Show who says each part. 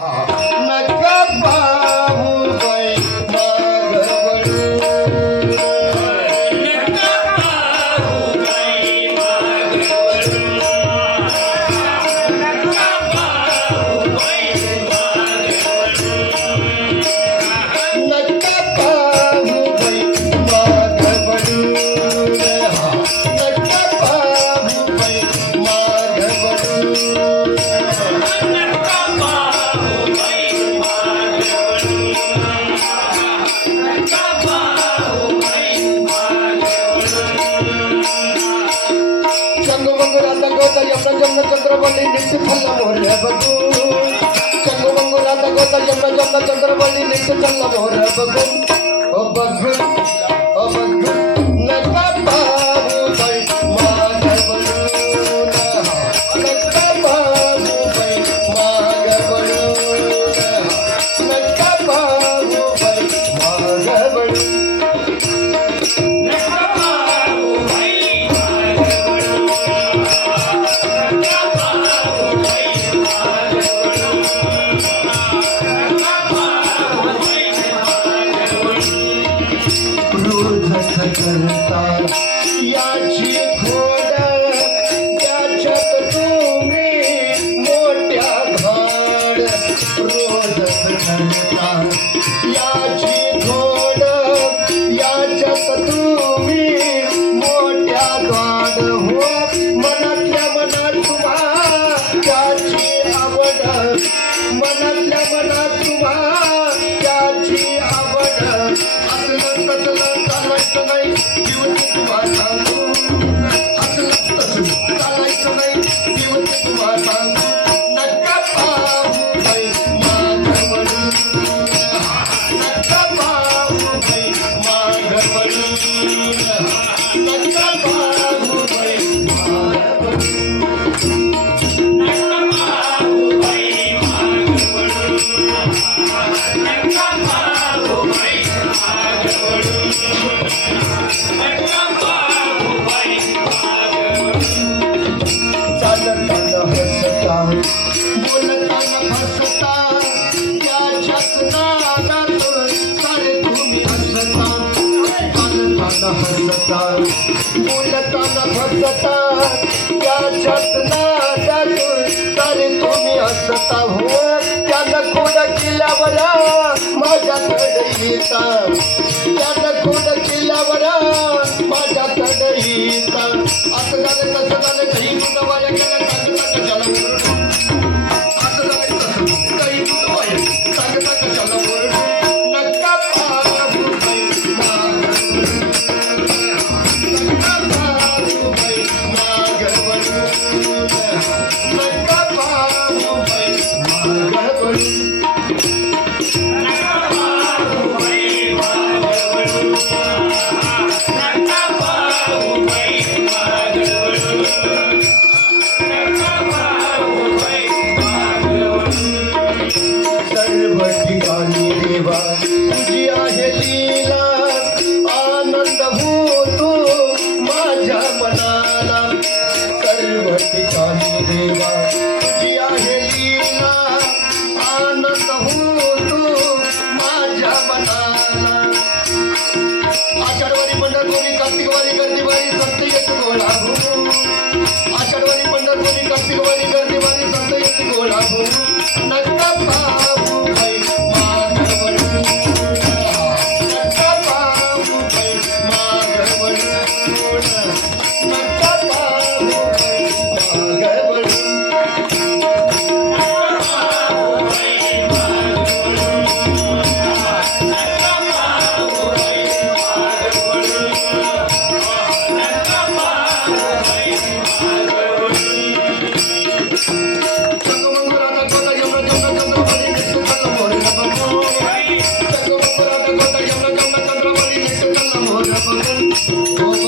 Speaker 1: 啊 కంగుమంగు రాత గోత ఎమ్మ జొన్న చంద్రబల్లి నింటి చల్లమో రేపకు కంగుమంగు రాత గోత ఎమ్మ జొన్న చంద్రబల్లి నింటి చల్లమో करता याची खोड त्याच्यात तुम्ही मोठ्या घाड करता याची खोड याच्यात तुम्ही मोठ्या हो मनातल्या मनात तुम्हा त्याची आवड. मनातल्या मनात तुम्हा त्याची आवड. हसता बोलताना फसता त्याच्यात नादात सारे तुम्ही हसता चालताना हसता बोलताना फसता त्याच्यात नादात सारे तुम्ही हसता हो त्यानं खोड केल्यावर माझ्याकडे येता त्यानं पंढरपुरी कार्तिकवारी गर्दीवारी सत्य येतो गोळा आषाढवारी पंढरपुरी कार्तिकवारी Oh,